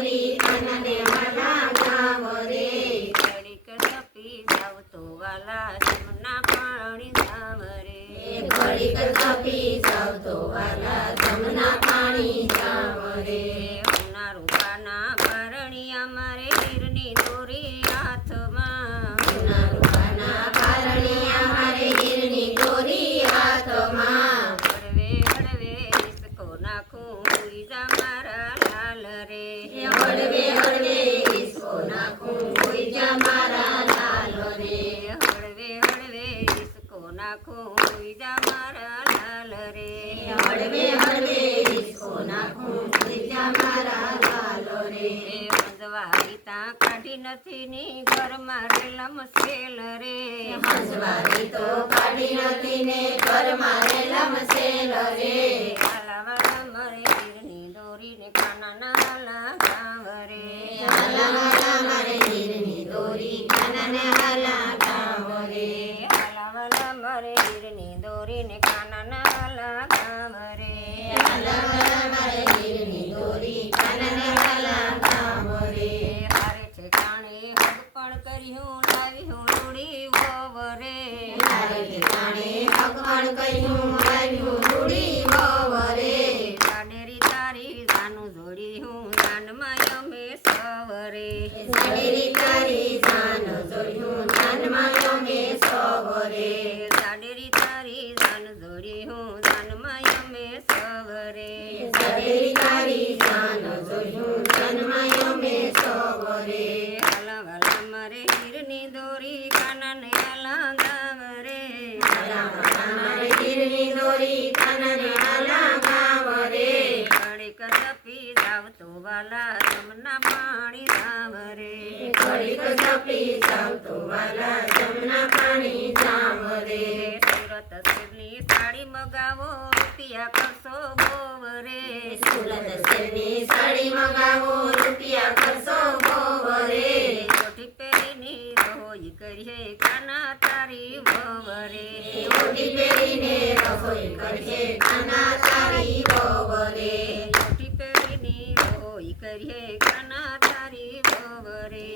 દોરી કાનને હાલા ગાવ રે ઘડીક તપી જાવ તો વાલા જમના પાણી જાવ રે ઘડીક તપી જાવ તો વાલા જમના પાણી જાવ રે ઉના રૂપાના પરણિયા મારે હીરની દોરી હાથમાં ઉના રૂપાના પારણિયા મારે હીરની દોરી હાથમાં હળવે હળવે હિસકો નાખું બીજા મારા લાલ રે હળવે હળવે હિસકો નાખું કોઈ જા મારા લાલ રે હળવે હળવે હિસકો નાખું બીજા મારા લાલ રે હળવે હળવે હિસકો નાખું કોઈ જા મારા લાલ રે હંસવારી તાં કાઢી નથી ની ઘરમાં રેલમ સેલ રે હંસવારી તો કાઢી નથી ને ઘરમાં રેલમ સેલ રે હાલા વાલા મારે હીરની દોરીને કાનાના હાલા ગાવ રે હાલા વાલા મારે હીરની દોરી કાનને હાલા ગાવ રે હાલા વાલા મારે હીરની દોરીને કાનાના હાલા ગાવ રે હાલા વાલા મારે હીરની દોરી કાનને હાલા ગાવ રે હારે ઠેકાણે હગ પણ કર્યું લાવી હું રૂડી વોવ રે મારે ઠેકાણે ભગવાન કહ્યું આવ્યું રૂડી વવ રે કાડેરી તારી જાનું જોડી હું જાનમાં અમે સવરે સાડેરી તારી જાન જોડ્યું જાનમાં અમે સવ રે સાડેરી તારી જાન જોડી હું જાનમાં અમે સવરે સાડેરી તારી જાન જોડ્યું જાનમાં અમે સવ રે હાલા વાલા મારે હીરની દોરી કાનાને હાલા ગાવ રે હાલા વાલા મારે હીરની દોરી કાનને હાલા ગાવ રે ઘડીક તપી જાવ તો વાલા જમના પાણી જાવ રે ઘડીક તપી જાવ તો વાલા જમના પાણી જાવ રે સુરત શિવની સાડી મગાવો રૂપિયા કરશો બોવ રે સુરત શેરની સાડી મંગાવો રૂપિયા કરશો બહુ રે કોઠી પહેરીની રહોઈ કરીએ કાના તારી વવ રે ઓઢી પહેરીને રસોઈ કરશે કાના તારી વહુ રે કોઠી પહેરીની રહોઈ કરીએ કાના તારી વવ રે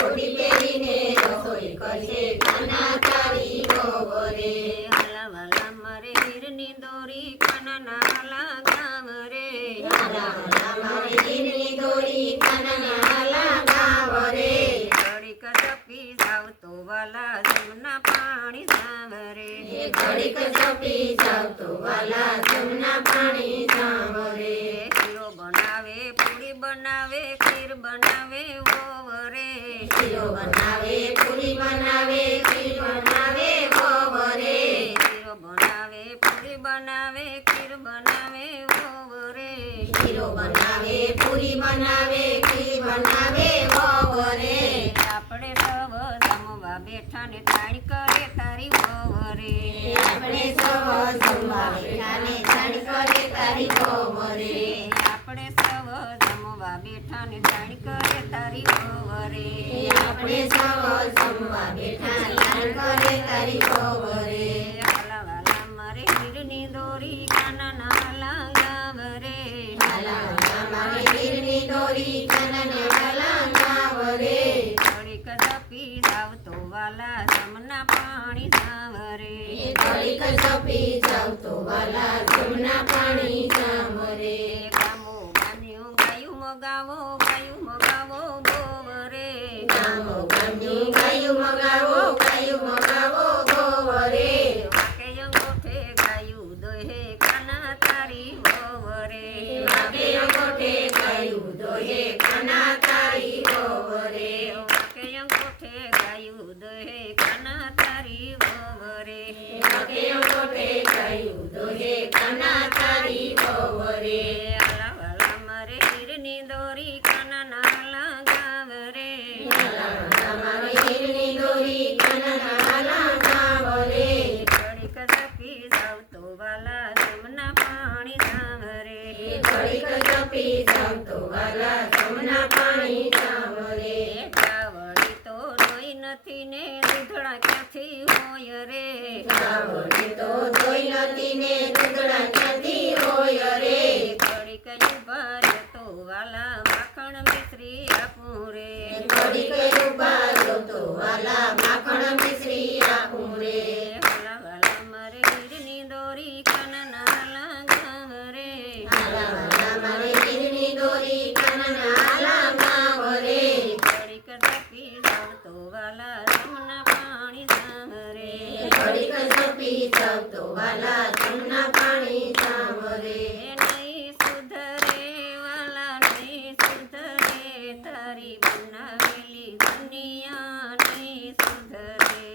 ઓઢી પહેરીને રસોઈ કરશે કાના તારી વહુ રે હાલા વાલા મારે હીરની દોરી કાનાના હાલા ગાવ રે હાલા વાલા મારી હીરની દોરી કાનને હાલા ગાવ રે ઘડીક તપી જાવ તો વાલા જમના પાણી જાવ રે ઘડીક જપી જાવ તો વાલા જમના પાણી જાવ રે શીરો બનાવે પૂરી બનાવે ખીર બનાવે વોવ રે શીરો બનાવે પૂરી બનાવે ખીર બનાવે વહુ રે શીરો બનાવે પૂરી બનાવે ખીર બનાવે વોવ રે શીરો બનાવે પૂરી બનાવે ખીર બનાવે વહુ રે આપણે સવ જમવા બેઠા ને તાળી કરે તારી વોવ રે આપણે સૌ જમવા બેઠા ને જાણ કરે તારી વહુ રે આપણે સવ જમવા બેઠા ને તાળી કરે તારી વોવ રે આપણે સૌ જમવા બેઠા જાણ કરે તારી વહુ રે હાલા વાલા મારે હીરની દોરી કાનાના હાલા ગાવ રે હાલા વાલા મારે હીરની દોરી કાનને હાલા ગાવ રે ઘડીક તપી જાવ તો વાલા જમના પાણી જાવ રે ઘડીક જપી જાવ તો વાલા જમના પાણી જાવ રે ગામો ગામ્યું ગાયું મગાવો બોવ રે ગામો ગામની ગાયું મગાવો ગોવ રે વાકે અંગોઠે ગાયું દોહે કાના તારી વોવ રે વાગે અંગોઠે ગાયું દોહે કાના તારી વહુ રે વાકે અંગોઠે ગાયું દોહે કાના તારી વોવ રે વાગે અંગોઠે ગાયું દોહે કાના તારી વહુ રે હાલા વાલા મારે હીરની દોરી કાનાના હાલા ગાવ રે હાલા વાલા મારી હીરની દોરી કાનના હાલા ગાવ રે ઘડીક તપી જાવ તો વાલા જમના પાણી જાવ રે ઘડીક જપી જાવ તો વાલા જમના પાણી જાવ રે ગાવડી તો રોઈ નથી ને દૂધડા ક્યાંથી હોય રે ગાવડી તો ધોઈ નથી ને દૂધડા ક્યાંથી હોય રે ઘડીક ઉભા રહે તો વાલા માખણ મિશ્રી ઘડીક ઊભા રહો તો વાલા માખણ મિશ્રી આપું રે વાલા વાલા મારે ગીરની દોરી કાનના લાંગા રે વાલા વાલા મારે ગીરની દોરી કાનના લાંગા રે ઘડીક ટપી જાવ તો વાલા જમના પાણી સામ રે ઘડીક ઝડપી જાવ તો વાલા જમના પાણી સાંભરે નહીં સુધરે વાલા નહીં સુધરે તારી બનાવેલી દુનિયા નહીં સુધરે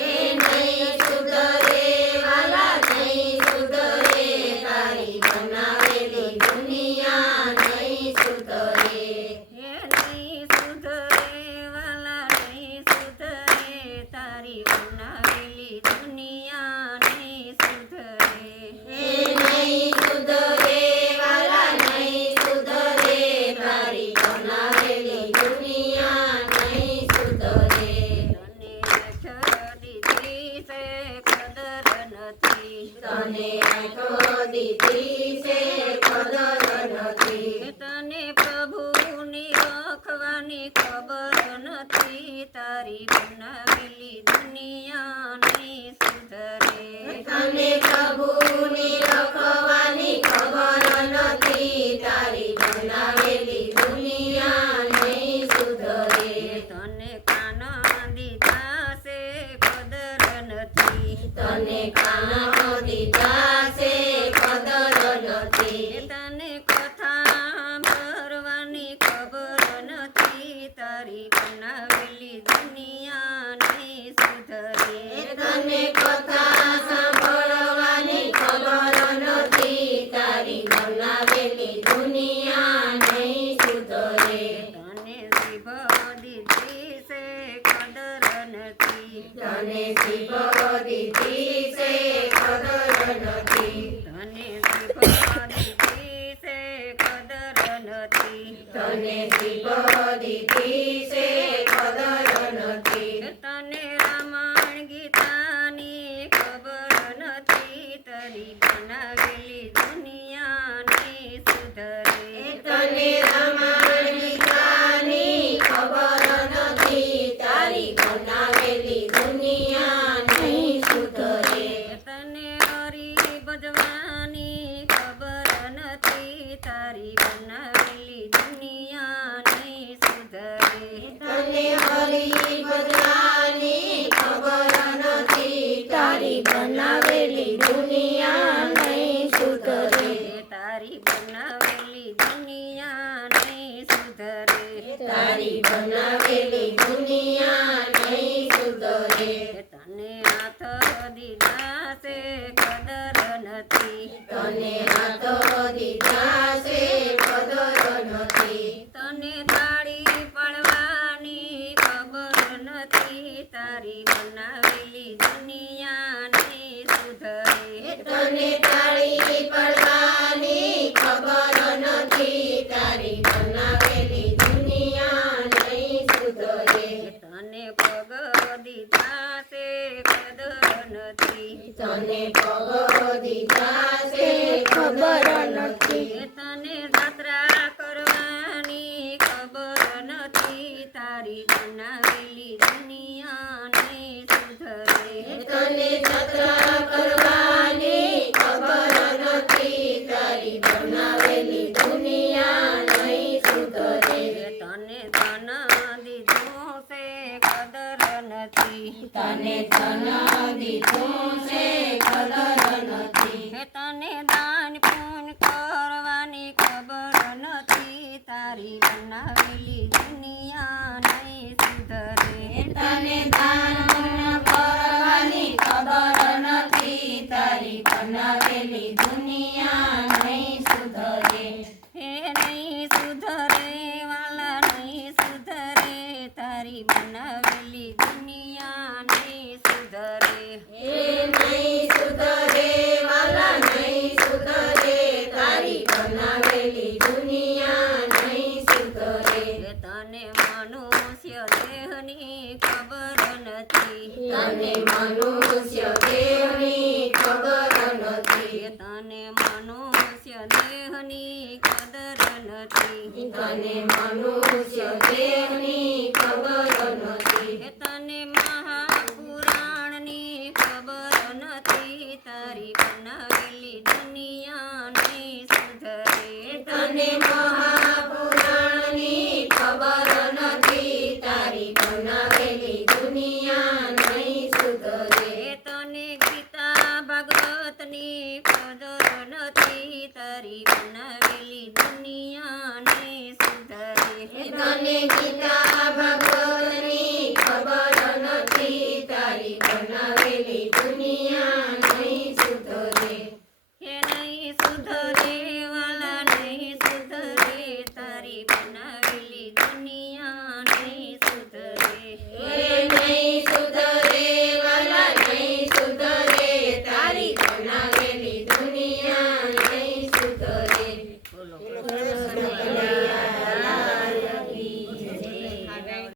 એ નહીં સુધરે વાલા નહીં સુધરે તારી બનાવેલી દુનિયા નહીં સુધરે હે નહીં સુધરે વાલા નહીં સુધરે તારી બનાવેલી દુનિયા નહીં સુધરે એ નહીં સુધરે વાલા નહીં સુધરે તારી બનાવેલી દુનિયા નહીં સુધરે તને આંખ દીધી છે કદર નથી તને આંખો દીધી છે કદર નથી તને પ્રભુની રખવાની ખબર નથી તારી બનાવેલી દુનિયા નહીં સુધરે તને પ્રભુની રખવાની ખબર નથી તારી બનાવેલી દુનિયા નહીં સુધરે તને કાન દીધા છે કદર નથી તને કાન દીધા છે કદર નથી તને કથા ભરવાની ખબર નથી તારી બનાવેલી દુનિયા નહીં સુધરે તને કથા સાંભળવાની ખબર નથી તારી બનાવેલી દુનિયા નહીં સુધરે તને જીભ દીધી છે કદર નથી તને જીભ દીધી છે કદર નથી તને જીભ દીધી છે કદર નથી તને જીભ દીધી છે કદર નથી તને રામાયણ ગીતાની ખબર નથી તારી બનાવેલી દુનિયા નહીં સુધરે તને રામાયણ ગીતાની ખબર નથી તારી બનાવેલી દુનિયા નહીં સુધરે તને હરી ભજવાની ખબર નથી તારી બનાવેલી દુનિયા નહીં સુધરે તને હરી ભજવાની ખબર નથી તારી બનાવેલી દુનિયા નહીં સુધરે તારી બનાવેલી દુનિયા નહીં સુધરે તારી બનાવેલી દુનિયા નહીં સુધરે તને હાથ દીધા છે કદર નથી તને હાથો દીધા છે કદર નથી તને તાળી પડવાની ખબર નથી તારી બનાવેલી દુનિયા નહીં સુધરે તને તાળી પડવાની ખબર નથી તારી બનાવેલી દુનિયા નહીં સુધરે તને પગ દીધા છે કદર નથી તને પગ દીધા છે ખબર નથી તને જાત્રા કરવાની ખબર નથી તારી બનાવેલી દુનિયા નહીં સુધરે તને જત્રા કરવાની ખબર નથી તારી બનાવેલી દુનિયા નહીં સુધરે તને ધન દીધું છે કદર નથી તને ધન દીધું છે કદર નથી તને દાન પૂન કરવાની ખબર નથી તારી બનાવેલી દુનિયા નહીં સુધરે તને દાન કરવાની ખબર નથી તારી બનાવેલી દુનિયા નહીં સુધરે હે નહીં સુધરે વાલા નહીં સુધરે તારી બનાવેલી દુનિયા નહીં સુધરે એ નહીં સુધરે વાલા નહીં સુધરે તારી બનાવેલી દુનિયા નહીં સુધરે તને મનુષ્ય દેહની ખબર નથી તને મનુષ્ય દેહની ખબર નથી તને મનુષ્ય દેહની કદર નથી તને મનુષ્ય દેહની ખબર